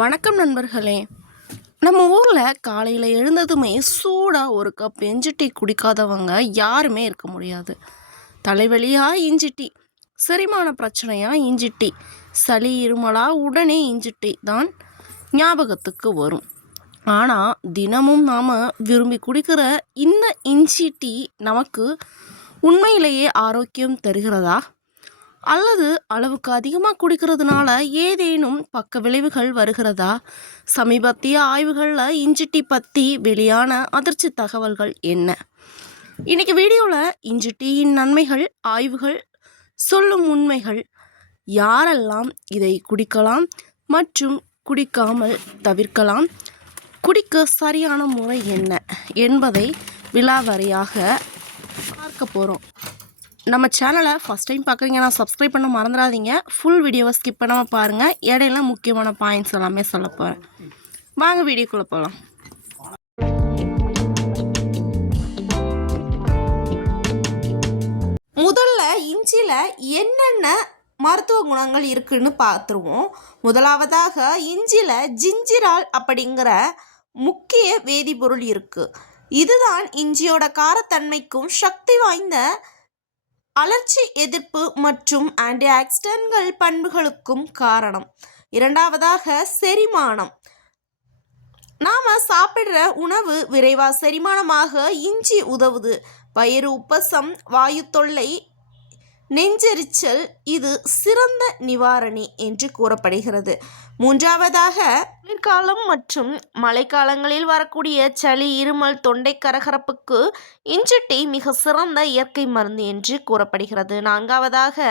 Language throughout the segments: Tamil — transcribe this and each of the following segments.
வணக்கம் நண்பர்களே. நம்ம ஊரில் காலையில் எழுந்ததுமே சூடாக ஒரு கப் இஞ்சி டீ குடிக்காதவங்க யாருமே இருக்க முடியாது. தலைவலியாக இஞ்சி டீ, செரிமான பிரச்சனையாக இஞ்சி டீ, சளி இருமலாக உடனே இஞ்சி டீ தான் ஞாபகத்துக்கு வரும். ஆனால் தினமும் நாம் விரும்பி குடிக்கிற இந்த இஞ்சி டீ நமக்கு உண்மையிலேயே ஆரோக்கியம் தருகிறதா, அல்லது அளவுக்கு அதிகமாக குடிக்கிறதுனால ஏதேனும் பக்க விளைவுகள் வருகிறதா? சமீபத்திய ஆய்வுகளில் இஞ்சி டீ பற்றி வெளியான அதிர்ச்சி தகவல்கள் என்ன? இன்றைக்கி வீடியோவில் இஞ்சி டீயின் நன்மைகள், ஆய்வுகள் சொல்லும் உண்மைகள், யாரெல்லாம் இதை குடிக்கலாம் மற்றும் குடிக்காமல் தவிர்க்கலாம், குடிக்க சரியான முறை என்ன என்பதை விலாவரியாக பார்க்க போகிறோம். நம்ம சேனலை ஃபஸ்ட் டைம் பார்க்குறீங்கன்னா சப்ஸ்கிரைப் பண்ண மறந்துடாதீங்க. ஃபுல் வீடியோவை ஸ்கிப் பண்ணாமல் பாருங்கள். இடையில முக்கியமான பாயிண்ட்ஸ் எல்லாமே சொல்ல போகிறேன். வாங்க வீடியோக்குள்ளே போகலாம். முதல்ல இஞ்சியில் என்னென்ன மருத்துவ குணங்கள் இருக்குன்னு பார்த்துருவோம். முதலாவதாக இஞ்சியில் ஜிஞ்சிரால் அப்படிங்கிற முக்கிய வேதிப்பொருள் இருக்குது. இதுதான் இஞ்சியோட காரத்தன்மைக்கும் சக்தி வாய்ந்த அலர்ச்சி எதிர்ப்பு மற்றும் ஆன்டி ஆக்சிடென்ட்கள் பண்புகளுக்கும் காரணம். இரண்டாவதாக செரிமானம். நாம் சாப்பிட்ற உணவு விரைவாக செரிமானமாக இஞ்சி உதவுது. வயிறு உப்பசம், வாயு தொல்லை, நெஞ்செரிச்சல் இது சிறந்த நிவாரணி என்று கூறப்படுகிறது. மூன்றாவதாக குளிர்காலம் மற்றும் மழைக்காலங்களில் வரக்கூடிய சளி, இருமல், தொண்டை கரகரப்புக்கு இஞ்சி டீ மிக சிறந்த இயற்கை மருந்து என்று கூறப்படுகிறது. நான்காவதாக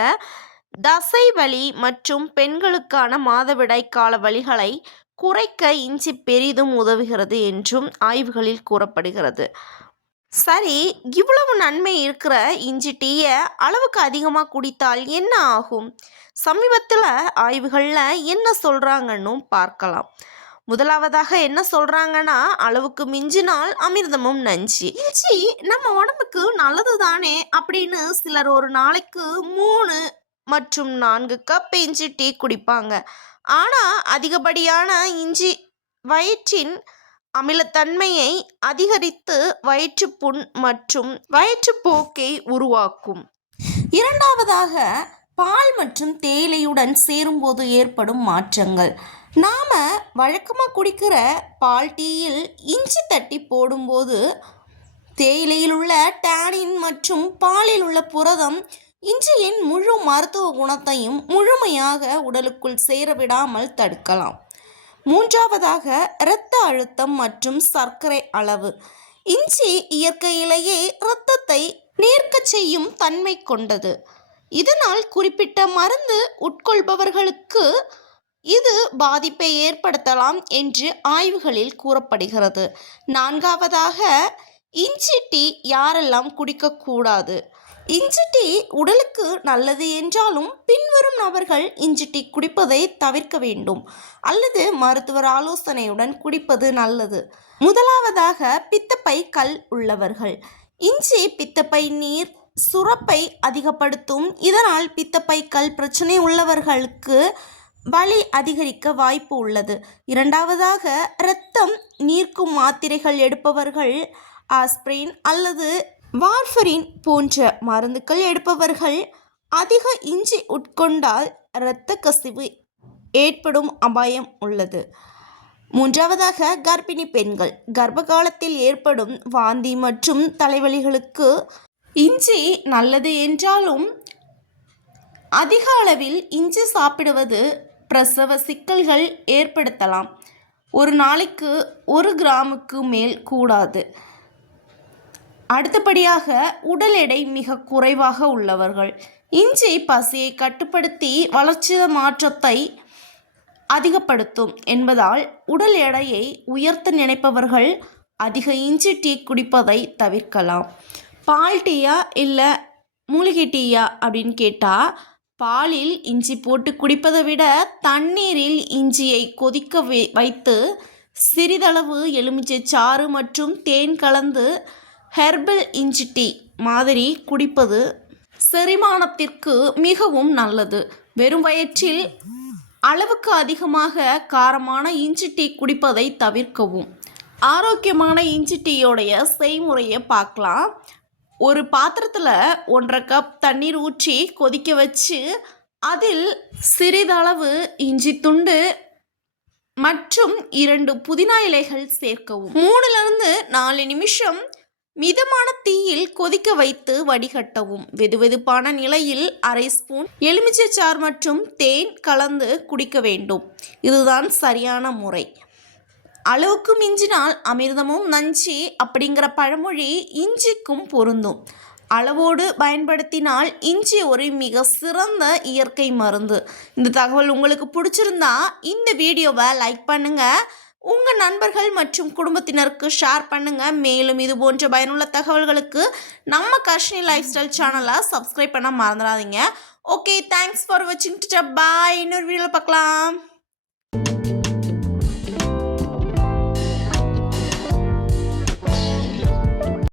தசை வலி மற்றும் பெண்களுக்கான மாதவிடாய் கால வலிகளை குறைக்க இஞ்சி பெரிதும் உதவுகிறது என்றும் ஆய்வுகளில் கூறப்படுகிறது. சரி, இவ்வளவு நன்மை இருக்கிற இஞ்சி டீயை அளவுக்கு அதிகமாக குடித்தால் என்ன ஆகும்? சமீபத்தில் ஆய்வுகளில் என்ன சொல்கிறாங்கன்னு பார்க்கலாம். முதலாவதாக என்ன சொல்கிறாங்கன்னா, அளவுக்கு மிஞ்சினால் அமிர்தமும் நஞ்சு. இஞ்சி நம்ம உடம்புக்கு நல்லது தானே அப்படின்னு சிலர் ஒரு நாளைக்கு 3 மற்றும் 4 கப் இஞ்சி டீ குடிப்பாங்க. ஆனால் அதிகப்படியான இஞ்சி வயிற்றின் அமிலத்தன்மையை அதிகரித்து வயிற்றுப்புண் மற்றும் வயிற்றுப்போக்கை உருவாக்கும். இரண்டாவதாக பால் மற்றும் தேயிலையுடன் சேரும்போது ஏற்படும் மாற்றங்கள். நாம் வழக்கமாக குடிக்கிற பால் டீயில் இஞ்சி தட்டி போடும்போது தேயிலையில் உள்ள டானின் மற்றும் பாலில் உள்ள புரதம் இஞ்சியின் முழு மருத்துவ குணத்தையும் முழுமையாக உடலுக்குள் சேரவிடாமல் தடுக்கலாம். மூன்றாவதாக இரத்த அழுத்தம் மற்றும் சர்க்கரை அளவு. இஞ்சி இயற்கையிலேயே இரத்தத்தை நீர்க்க செய்யும் தன்மை கொண்டது. இதனால் குறிப்பிட்ட மருந்து உட்கொள்பவர்களுக்கு இது பாதிப்பை ஏற்படுத்தலாம் என்று ஆய்வுகளில் கூறப்படுகிறது. நான்காவதாக இஞ்சி டீ யாரெல்லாம் குடிக்கக்கூடாது? இஞ்சி டீ உடலுக்கு நல்லது என்றாலும் பின்வரும் நபர்கள் இஞ்சி டீ குடிப்பதை தவிர்க்க வேண்டும் அல்லது மருத்துவர் ஆலோசனையுடன் குடிப்பது நல்லது. முதலாவதாக பித்தப்பை கல் உள்ளவர்கள். இஞ்சி பித்தப்பை நீர் சுரப்பை அதிகப்படுத்தும். இதனால் பித்தப்பை கல் பிரச்சனை உள்ளவர்களுக்கு வலி அதிகரிக்க வாய்ப்பு உள்ளது. இரண்டாவதாக இரத்தம் நீர்க்கும் மாத்திரைகள் எடுப்பவர்கள், ஆஸ்பிரின் அல்லது வார்ஃபரின் போன்ற மருந்துகள் எடுப்பவர்கள் அதிக இஞ்சி உட்கொண்டால் இரத்த கசிவு ஏற்படும் அபாயம் உள்ளது. மூன்றாவதாக கர்ப்பிணி பெண்கள். கர்ப்ப காலத்தில் ஏற்படும் வாந்தி மற்றும் தலைவலிகளுக்கு இஞ்சி நல்லது என்றாலும் அதிக அளவில் இஞ்சி சாப்பிடுவது பிரசவ சிக்கல்கள் ஏற்படுத்தலாம். ஒரு நாளைக்கு 1 கிராமுக்கு மேல் கூடாது. அடுத்தபடியாக உடல் எடை மிக குறைவாக உள்ளவர்கள். இஞ்சி பசியை கட்டுப்படுத்தி வளர்ச்சி மாற்றத்தை அதிகப்படுத்தும் என்பதால் உடல் எடையை உயர்த்த நினைப்பவர்கள் அதிக இஞ்சி டீ குடிப்பதை தவிர்க்கலாம். பால் டீயா இல்லை மூலிகை டீயா அப்படின்னு கேட்டால், பாலில் இஞ்சி போட்டு குடிப்பதை விட தண்ணீரில் இஞ்சியை கொதிக்க வைத்து சிறிதளவு எலுமிச்சை சாறு மற்றும் தேன் கலந்து ஹெர்பல் இஞ்சி டீ மாதிரி குடிப்பது செரிமானத்திற்கு மிகவும் நல்லது. வெறும் வயிற்றில் அளவுக்கு அதிகமாக காரமான இஞ்சி டீ குடிப்பதை தவிர்க்கவும். ஆரோக்கியமான இஞ்சி டீயோடைய செய்முறையை பார்க்கலாம். ஒரு பாத்திரத்தில் 1.5 கப் தண்ணீர் ஊற்றி கொதிக்க வச்சு அதில் சிறிதளவு இஞ்சி துண்டு மற்றும் 2 புதினா இலைகள் சேர்க்கவும். 3-4 நிமிஷம் மிதமான தீயில் கொதிக்க வைத்து வடிகட்டவும். வெதுவெதுப்பான நிலையில் 1/2 ஸ்பூன் எலுமிச்சைச்சாறு மற்றும் தேன் கலந்து குடிக்க வேண்டும். இதுதான் சரியான முறை. அளவுக்கு மிஞ்சினால் அமிர்தமும் நஞ்சு அப்படிங்கிற பழமொழி இஞ்சிக்கும் பொருந்தும். அளவோடு பயன்படுத்தினால் இஞ்சி ஒரு மிக சிறந்த இயற்கை மருந்து. இந்த தகவல் உங்களுக்கு பிடிச்சிருந்தா இந்த வீடியோவை லைக் பண்ணுங்கள், உங்கள் நண்பர்கள் மற்றும் குடும்பத்தினருக்கு ஷேர் பண்ணுங்கள். மேலும் இது போன்ற பயனுள்ள தகவல்களுக்கு நம்ம கர்ஷினி லைஃப் ஸ்டைல் சேனலை சப்ஸ்கிரைப் பண்ண மறந்துடாதீங்க. ஓகே, தேங்க்ஸ் ஃபார் வாட்சிங். பாய். இன்னொரு வீடியோவில் பார்க்கலாம்.